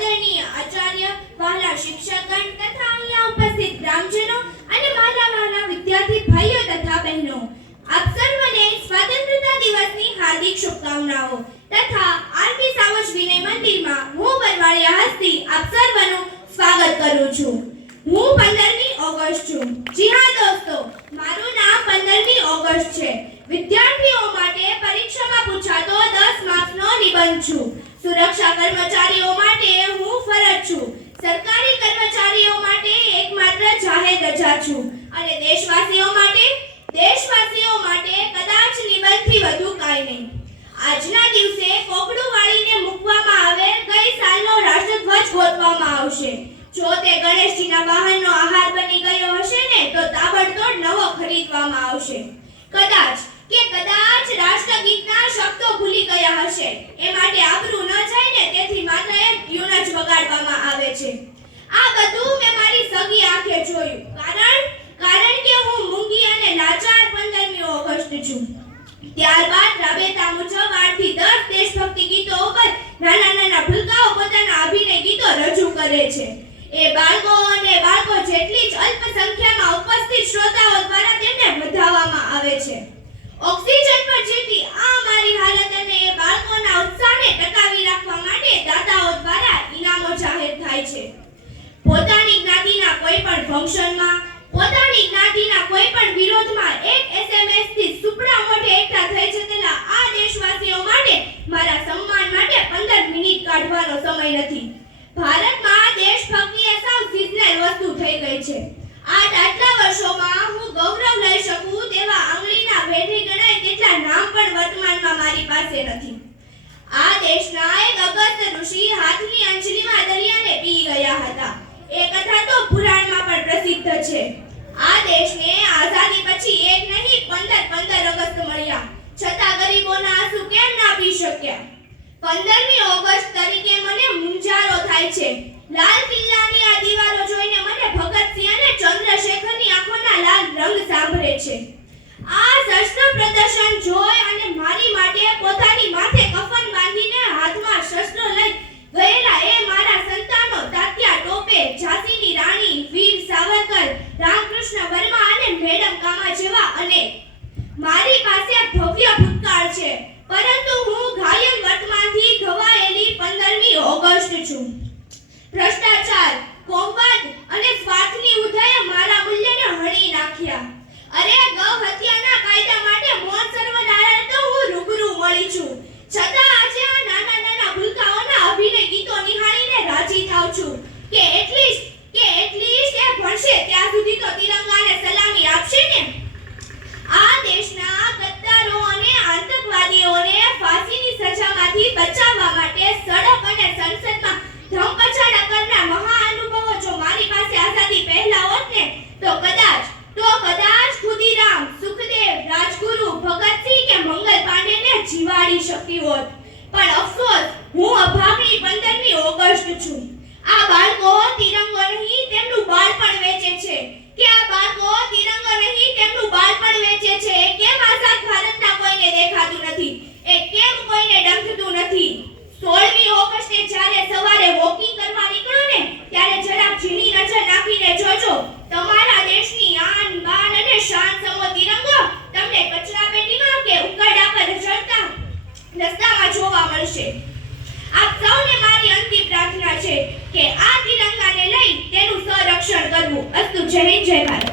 આદરણીય આચાર્ય, વહાલા શિક્ષકગણ તથા અહીંયા ઉપસ્થિત ગ્રામજનો અને મારા વહાલા વિદ્યાર્થી ભાઈઓ તથા બહેનો, આપ સર્વને સ્વાતંત્રતા દિવસની હાર્દિક શુભકામનાઓ તથા આરપી સાવજ વિનય મંદિરમાં હું બરવાળિયા હસ્તી આપ સર્વનું સ્વાગત કરું છું. હું 15મી ઓગસ્ટ છું. જી હા દોસ્તો, મારું નામ 15મી ઓગસ્ટ છે. વિદ્યાર્થીઓ માટે પરીક્ષામાં પૂછાતો 10 માર્ક્સનો નિબંધ છું. સુરક્ષા કર્મચારીઓ માટે હું ફરજ છું. સરકારી કર્મચારીઓ માટે એકમાત્ર જાહેર રજા છું. અને દેશવાસીઓ માટે કદાચ નિબંધથી વધુ કાંઈ નહીં. આજના દિવસે કોકડું વાળીને મૂકવામાં આવે ગઈ સાલનો રાષ્ટ્રધ્વજ ગોતવામાં આવશે. જો તે ગણેશજીના વાહનનો આહાર બની ગયો હશે ને તો તાબડતોડ નવો ખરીદવામાં આવશે. કદાચ રાષ્ટ્રગીતના શબ્દો ભૂલી ગયા હશે, એ માટે આબરૂ ન જાય ને તેથી માત્ર એક ટ્યુન જ વગાડવામાં આવે છે. આ બધું મેં મારી સગી આંખે જોયું. કારણ કે હું મૂંગી અને લાચાર 15મી ઓગસ્ટ છું. ત્યારબાદ રાબેતા મુજબ 8 થી 10 દેશભક્તિ ગીતો ઉપર નાના ભૂલકાઓ પોતાના અભિનય ગીતો રજૂ કરે છે. એ બાળકો જેટલી જ અલ્પ સંખ્યામાં ઉપસ્થિત શ્રોતાઓ દ્વારા તેમને વધાવવામાં આવે છે. ઓક્સિજન પર જીતી આ મારી હાલત અને એ બાળકોના ઉત્સાહને ટકાવી રાખવા માટે દાતાઓ દ્વારા ઇનામો જાહેર થાય છે. પોતાની જ્ઞાતિના કોઈ પણ ફંક્શનમાં, પોતાની જ્ઞાતિના કોઈ પણ વિરોધમાં એક SMS થી સુપડા મોઢે એકઠા થઈ જતેલા આ દેશવાસીઓ માટે મારા સન્માન માટે 15 મિનિટ કાઢવાનો સમય નથી. ભારતમાં દેશભક્તિ એ સાવ સિઝનલ વસ્તુ થઈ ગઈ છે. આટલા વર્ષોમાં હું ગૌરવ લઈ શકું તેવા આંગળીના વેઢે ગણાય તેટલા નામ પણ વર્તમાનમાં મારી પાસે નથી. આ દેશના એક અગસ્ત્ય ઋષિ હાથની અંજલીમાં દરિયાને પી ગયા હતા. એ કથા તો પુરાણમાં પણ પ્રસિદ્ધ છે. આ દેશને આઝાદી પછી એક નહીં 15 અગસ્ત મળ્યા, છતાં ગરીબોના આંસુ કેમ ના પી શક્યા? 15મી ઓગસ્ટ તરીકે મને મુંજારો થાય છે. લાલ કિલ્લાની આ દીવાલો જોઈને મને ભગતસિંહ અને ચંદ્રશેખરની આંખોના લાલ રંગ સાંભળે છે. આ શસ્ત્ર પ્રદર્શન જોઈ અને મારી માટે પોતાની માથે કફન બાંધીને હાથમાં શસ્ત્ર લઈ ગયેલા એ મારા સંતાનો તાત્યા ટોપે, ઝાંસીની રાણી, વીર સાવરકર, રામકૃષ્ણ વર્મા અને મેડમ કામા જેવા અનેક. મારી પાસે ભવ્ય ભૂતકાળ છે, પરંતુ હું ઘાયલ વર્તમાનથી ઘવાયેલી 15મી ઓગસ્ટ છું. ભ્રષ્ટાચાર, કોમવાદ અને સ્વાર્થની ઉધઈએ મારા મૂલ્યને હણી નાખ્યા. અરે ગૌ હત્યાના કાયદા માટે મોહન સર્વનારાયણ તો હું રૂબરૂ મળી છું, છતાં આજે આ નાના ભૂલકાઓના અભિનય ગીતો નિહાળીને રાજી થાવ છું કે એટલીસ્ટ એ ભણશે ત્યાં સુધી તો તિરંગાને સલામી આપશે ને. આ દેશના ગદ્દારો અને આતંકવાદીઓને ફાંસીની સજામાંથી બચાવવા માટે સડક અને સંસદમાં ધમપછાડા કરનાર મહાનુભાવો જો મારી પાસે આઝાદી પહેલા હોત ને તો કદાચ ખુદીરામ, સુખદેવ, રાજગુરુ, ભગતસિંહ કે મંગલ પાંડેને જીવાડી શકી હોત. પણ અફસોસ, હું અભાગણી 15મી ઓગસ્ટ છું. આ બાળકો તિરંગો નહીં તેમનું બાળપણ વેચે છે. કેમ આઝાદ ભારતના કોઈને દેખાતું નથી? એ કેમ કોઈને ડંખતું નથી? 16મી ઓગસ્ટે જ્યારે સવારે વોકિંગ કરવા નીકળો ને ત્યારે જરાક ઝીણી નજર નાખીને જોજો. તમારા દેશની આન બાન અને શાન સમો તિરંગો તમને કચરાપેટીમાં કે ઉકરડા પર ચડતા રસ્તામાં જોવા મળશે. આપ સૌને મારી અંતિમ પ્રાર્થના છે કે આ તિરંગાને લઈ તેનું સંરક્ષણ કરવું. અસ્તુ. જય હિન્દ, જય ભારત.